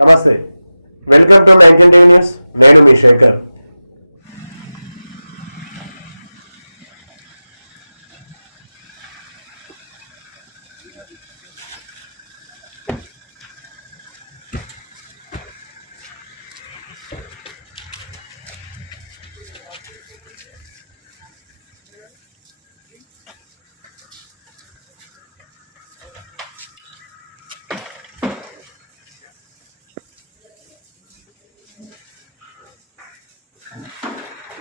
Namaste. Welcome to nineteen news. నేను మీ శేఖర్.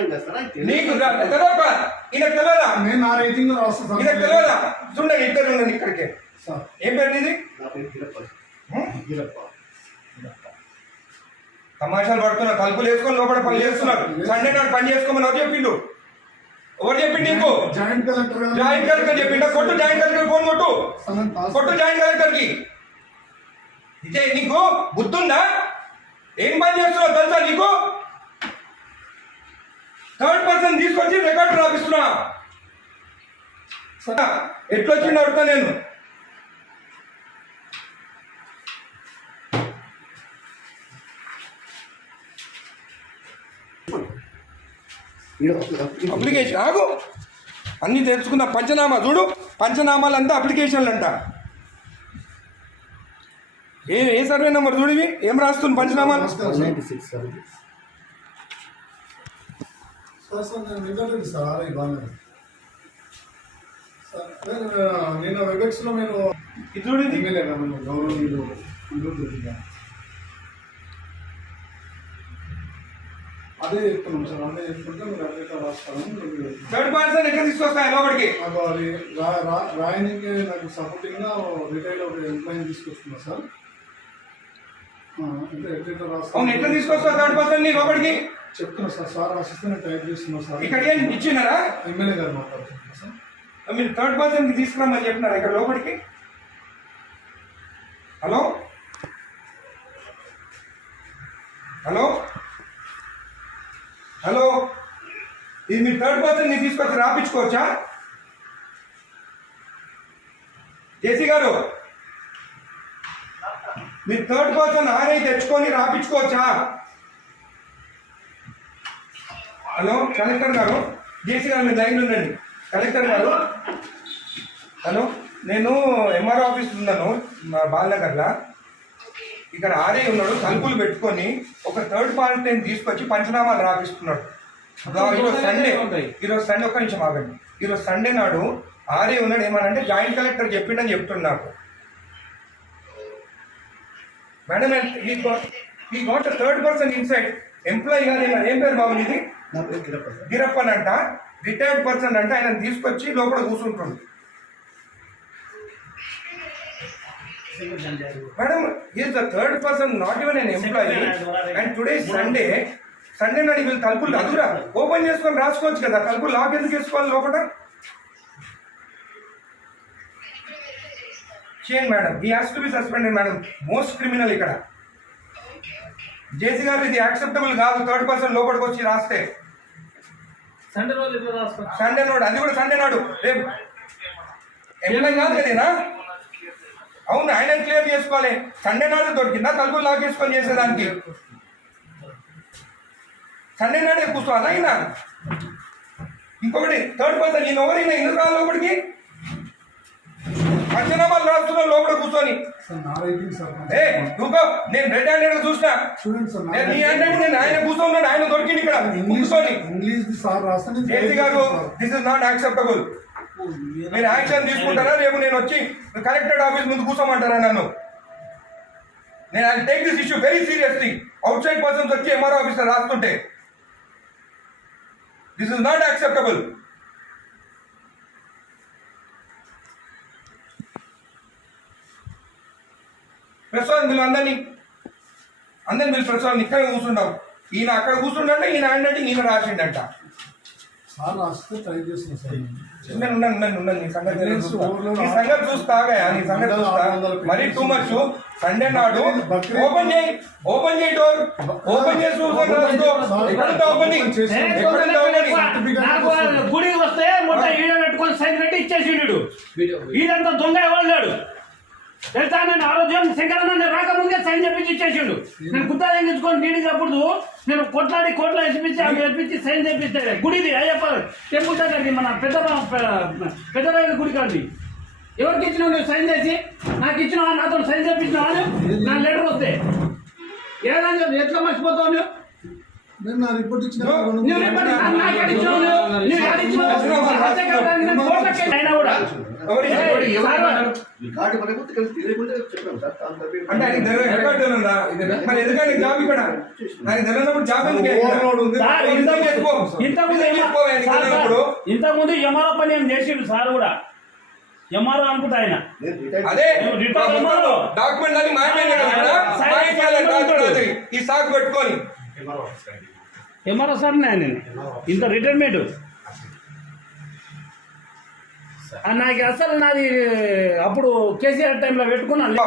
ఇక్కడ నీకు రా- తెలియక ఈయనకు తెలియదా? నేను నా రేటింగ్ రాస్తాను సార్. ఈయనకు తెలియదా? చూడండి ఇద్దరు ఉండండి ఇక్కడికి. సార్. ఏం పేరు? తమాషాలు పడుతున్నా తలుపులు వేసుకొని లోపల పని చేస్తున్నారు సండే నాడు పని చేసుకోమని ఎవరు చెప్పిండు? ఎవరు చెప్పిండు నీకు? జాయింట్ కలెక్టర్ జాయింట్ కలెక్టర్ చెప్పిండా? కొట్టు జాయింట్ కలెక్టర్ ఫోన్ కొట్టు. కొట్టు జాయింట్ కలెక్టర్కి. ఇదే నీకు బుద్ధుందా? ఏం పని చేస్తున్నావు తెలుసా నీకు? థర్డ్ పర్సన్ తీసుకొచ్చి రికార్డు రాపిస్తున్నా. సరే ఎట్లొచ్చిండు అడుగుతా నేను. అప్లికేషన్ ఆగు. అన్నీ తెలుసుకున్న పంచనామా చూడు. పంచనామాలంతా అప్లికేషన్లు అంట ఏ ఏ సర్వే నెంబర్ చూడివి ఏం రాస్తుంది పంచనామాలు? నమస్కారం సార్. సార్ నేను నిద్రలేదు సార్ ఆర్ఐ బాగా సార్ నేను నేను వెబెక్స్లో నేను ఇది చూడు ఇది ఎమ్మెల్యే గారు గౌరవనీయులు గారు. అదే చెప్తున్నాం సార్ అదే చెప్తుంటే మీరు మీరు థర్డ్ పర్సన్ ఎక్కడ తీసుకొస్తాయి లోపలికి? నాకు అది రాయనికి నాకు సపోర్టింగ్గా రిటైల్ ఒక ఎంప్లాయీ తీసుకొస్తున్నా సార్. అంటే అవును రాస్తాను ఎట్లా తీసుకొస్తావు థర్డ్ పర్సన్ లోపలికి? చెప్తున్నా సార్. సార్ నేను టైప్ చేస్తున్నా సార్. ఇక్కడ ఏం ఇచ్చినారా ఎమ్మెల్యే గారు మాట్లాడుతున్నా సార్. మీరు థర్డ్ పర్సన్కి తీసుకురామని చెప్పినారా ఇక్కడ లోపలికి. హలో? హలో? హలో? ఇది మీరు థర్డ్ పర్సన్ని తీసుకొచ్చి రాపించుకోవచ్చా? జేసీ గారు మీరు థర్డ్ పర్సన్ ఆర్ఐ తెచ్చుకొని రాపించుకోవచ్చా? హలో కలెక్టర్ గారు జేసీ గారు మీరు లైన్లో ఉండండి. కలెక్టర్ గారు హలో నేను ఎంఆర్ఓ ఆఫీస్ ఉన్నాను మా బాలనగర్లో. ఇక్కడ ఆర్ఏ ఉన్నాడు తలుపులు పెట్టుకొని ఒక థర్డ్ పార్టీని తీసుకొచ్చి పంచనామాలు రాపిస్తున్నాడు. ఈరోజు సండే. ఈరోజు సండే ఒక్క నిమిషం ఆగండి. ఈరోజు సండే నాడు ఆర్ఏ ఉన్నాడు ఏమనంటే జాయింట్ కలెక్టర్ చెప్పిండని చెప్తున్నాడు madam he got third person inside. Employee ఏం- ఏం పేరు బాబు ఇది గిరప్పన్ అంట రిటైర్డ్ పర్సన్ అంటే ఆయన తీసుకొచ్చి లోపల కూర్చుంటుండు. Madam is the third person not even an employee and today Sunday Sunday నాడు వీళ్ళు తలుపులు అదురా. ఓపెన్ చేసుకొని రాసుకోవచ్చు కదా తలుపులు లాక్ ఎందుకు వేసుకోవాలి లోపల? చేయండి madam. He has to be suspended madam. Most criminal ఇక్కడ. జేసీ గారు ఇది యాక్సెప్టబుల్ కాదు. థర్డ్ పర్సన్ లోపలికి వచ్చి రాస్తే. సండే రోజు ఎట్లా సండే నాడు. అది కూడా సండే నాడు. రేపు. ఎంప్లాయ్ కాదు కదేనా అవును ఆయన క్లియర్ చేసుకోవాలి. సండే నాడు దొరికిందా? తలుపులు లాక్ చేసుకొని చేసేదానికి. సండే నాడే కూర్చోవాలా ఆయన ఇంకొకటి థర్డ్ పర్సన్ ఈయన ఎవరైనా ఎందుకు రాలి లోపలికి? పంచనామాలు రాస్తున్నా లోపల కూర్చొని. నువ్వు నేను రెడ్ హ్యాండెడ్ చూసినా. చూడండి నా నేను నీ హ్యాండెడ్ నేను ఆయన కూర్చోన్నాడు ఆయన దొరికింది ఇక్కడ. కూర్చొని ఇంగ్లీష్ సార్ జేసీ గారు దిస్ ఇస్ నాట్ యాక్సెప్టబుల్ మీరు యాక్షన్ తీసుకుంటారా? రేపు నేను వచ్చి కలెక్టరేట్ ఆఫీస్ ముందు కూర్చోమంటారా నన్ను? నేను I take this issue very seriously outside persons వచ్చి MRO officer రాస్తుంటే. This is not acceptable press వాళ్ళని పిలువు అందరినీ అందరిని పిలిచి ప్రెస్ వాళ్ళని ఇక్కడ కూర్చుంటావు ఈయన అక్కడ కూర్చుండంటే ఈయన అంటే ఈయన రాసిండంట. సార్ రాస్తే ట్రై సార్. నీ సంగతి నీ సంగతి చూస్తాగా నీ సంగతి వందల, చూస్తా. ఆరు వందల మరీ టూ మచ్ సండే నాడు ఓపెన్ చేయి ఓపెన్ చేయి డోర్ ఓపెన్ చేసి రాసుకో ఓపెనింగ్ ఓపెనింగ్ గుడికి వస్తే మొత్తం ఈడ పెట్టుకొని సైన్ పెట్టి ఇచ్చేసిండు. ఈడంతా దొంగ ఎవరు లేడు? తెలుసా నేను ఆరోగ్యం శంకరన్న రాకముందే సైన్ చెప్పించి ఇచ్చేసిండు. నేను గుత్తా తెగించుకొని నీడికి తప్పుడు నేను కొట్లాడి కోట్ల ఎత్తిపించి అవి ఎత్తిపించి సైన్ చేపిస్తే గుడిది అయ్యప్ప టెంపుల్ దగ్గరది మన పెద్ద పెద్ద గుడి కాదు ఎవరికి ఇచ్చినావు నువ్వు సైన్ చేసి నాకు ఇచ్చినావా? నాతో సైన్ చేపించినావా నా లెటర్ వస్తే. ఏదైనా ఎట్లా మర్చిపోతావు నువ్వు? నేను నా రిపోర్ట్ ఇచ్చిన ఇంతకుముందు ఎంఆర్ఓ పని ఏం చేసిండు సార్ కూడా? ఎంఆర్ఓ అనుకుంటా ఆయన. అదే. డాక్యుమెంట్ అని మాయమైనా ఈ సాకు పెట్టుకొని. ఎంఆర్ఓ సార్ ఆయన ఇంత రిటైర్మెంట్ నాకు అసలు నాది అప్పుడు కేసీఆర్ టైంలో పెట్టుకున్నాను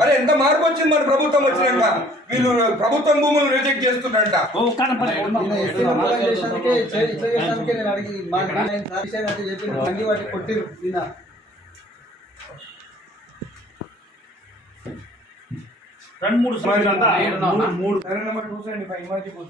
అరే ఎంత మార్పు వచ్చింది మన ప్రభుత్వం వచ్చినాక? వీళ్ళు ప్రభుత్వం భూములు రిజెక్ట్ చేస్తున్నారంట. ఓ కనపడి ఈయన ఎస్సీ అప్లై చేసినందుకే చే- ఇట్లా చేసినందుకే నేను అడిగి మా ఆయన సార్ అయితే చెప్పి అంగి వాటి కొట్టిరు ఈయన రెండు మూడు మూడు సరే నెంబర్ టూ సెవెంటీ ఫైవ్ ఇమాజిబుల్